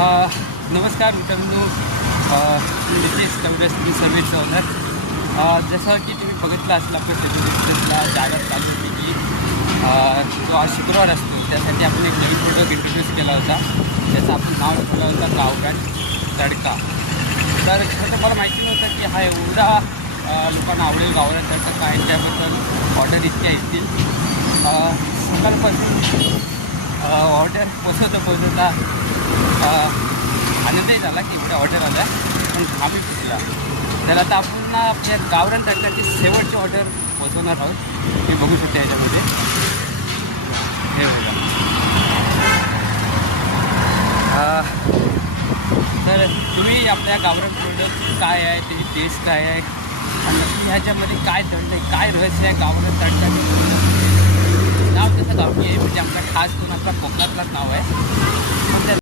नमस्कार मित्रांनो, Nitesh community service owner. जसं की तुम्ही बघितलं असेल आपल्या फेसबुकला जाहिरात चालू होती की जो आज शुक्रवार असतो त्यासाठी आपण एक नवीन प्रोडक्ट इंट्रोड्यूस केला होता. त्याचं आपण नाव ठेवलं होतं गावरान तडका. तर खरं मला माहिती नव्हतं की हा एवढा लोकांना आवडेल गावरान तडका काय, त्याबद्दल ऑर्डर इतक्या येतील. सकाळपासून ऑर्डर पोचवता आनंदही झाला की इकडे ऑर्डर आल्या, पण आम्ही फुटला. तर आता आपण आपल्या गावरान तडकाची शेवटची ऑर्डर पोचवणार आहोत. तुम्ही बघू शकता याच्यामध्ये हे बघा. तर तुम्ही आपल्या गावरान प्रोडक्ट काय आहे, त्याची टेस्ट काय आहे आणि नक्की ह्याच्यामध्ये काय दंड आहे, काय रहस्य आहे गावरान तडकाचं. नाव तसं गावठी आहे, म्हणजे आपला खास करून आपला कोकणातलाच नाव आहे. पण